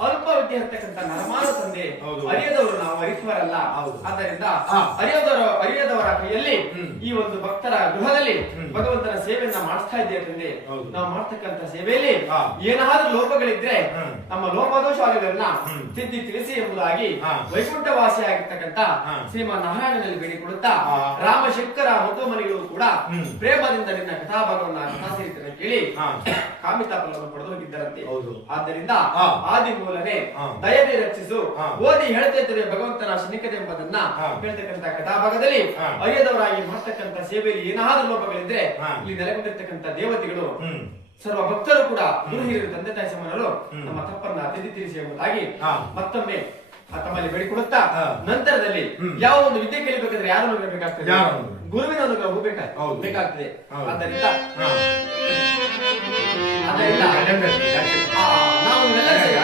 ಅಲ್ಪ ವಿದ್ಯೆ ಇರ್ತಕ್ಕಂಥ ನರಮಾನ ತಂದೆ ಹೌದು. ಅರಿಯದವರು ನಾವು ಅರಿತವರಲ್ಲ. ಹೌದು. ಆದ್ದರಿಂದ ಅರಿಯದವರ ಕೈಯಲ್ಲಿ ಈ ಒಂದು ಭಕ್ತರ ಗೃಹದಲ್ಲಿ ಭಗವಂತನ ಸೇವೆಯನ್ನ ಮಾಡಿಸ್ತಾ ಇದ್ದೇವೆ ತಂದೆ. ಹೌದು. ನಾವು ಮಾಡ್ತಕ್ಕಂಥ ಸೇವೆಯಲ್ಲಿ ಹಾ. ಏನಾದ್ರೂ ಲೋಪಗಳಿದ್ರೆ ನಮ್ಮ ಲೋಪದೋಷಗಳನ್ನ ಹ್ಮ್. ತಿದ್ದಿ ತಿಳಿಸಿ ಎಂಬುದಾಗಿ ಹಾ. ವೈಕುಂಠವಾಸಿ ಆಗಿರ್ತಕ್ಕಂಥ ಹಾ. ಶ್ರೀಮಾನ್ ನಾರಾಯಣನಲ್ಲಿ ಬೇಡಿಕೊಳ್ಳುತ್ತಾ ಹಾ. ರಾಮ ಶಂಕರ ಮಧುಮನಿಗಳು ಕೂಡ ಹ್ಮ್. ಪ್ರೇಮದಿಂದ ನಿನ್ನ ಕಥಾಭಾಗವನ್ನ ಕಥಾಸರಿತನ ಕೇಳಿ ಹಾ. ಕಾಮಿತಾ ಫಲವನ್ನು ಪಡೆದು ಹೋಗಿದ್ದರಂತೆ. ಹೌದು. ಆದ್ದರಿಂದ ಹಾ. ಆದಿ ಮೂಲನೆ ಹಾ. ದಯದಿ ರಕ್ಷಿಸು ಹಾ. ಓದಿ ಹೇಳ್ತಿದ್ದೇವೆ ಭಗವಂತನ ಶನಿಕತೆ ಎಂಬುದನ್ನ ಹಾ. ಹೇಳ್ತಕ್ಕಂಥ ಕಥಾಭಾಗದಲ್ಲಿ ಹಾ. ಅರಿಯದವರಾಗಿ ಮಾಡ್ತಕ್ಕಂಥ ಸೇವೆಯಲ್ಲಿ ಏನಾದರೂ ಲೋಪಗಳಿದ್ರೆ ಹಾ. ಇಲ್ಲಿ ನೆಲೆಗೊಂಡಿರ್ತಕ್ಕಂಥ ದೇವತೆಗಳು ಹ್ಮ್. ಸರ್ವ ಭಕ್ತರು ಕೂಡ ಗುರು ಹಿರಿಯರು ತಂದೆ ತಾಯಿ ಸಮಾನರು ಹ್ಮ್. ನಮ್ಮ ತಪ್ಪನ್ನ ತಿದ್ದಿ ತಿಳಿಸಿ ಎಂಬುದಾಗಿ ಹಾ. ಮತ್ತೊಮ್ಮೆ ತಮ್ಮಲ್ಲಿ ಬೇಡಿಕೊಡುತ್ತಾ ಹಾ. ನಂತರದಲ್ಲಿ ಹ್ಮ್. ಯಾವ ಒಂದು ವಿದ್ಯೆ ಕಲಿಬೇಕಾದ್ರೆ ಯಾರು ಬೇಕಾಗ್ತದೆ? ಯಾರು? ಗುರುವಿನ ಅನುಗ್ರಹ ಹೌದು. ಬೇಕಾಗ್ತದೆ. ಹೌದು. ಆದ್ದರಿಂದ ಹಾ. ಆದ್ದರಿಂದ ಯಾಕೆ? ನಾವು ಇವೆಲ್ಲ ಸೇರಿ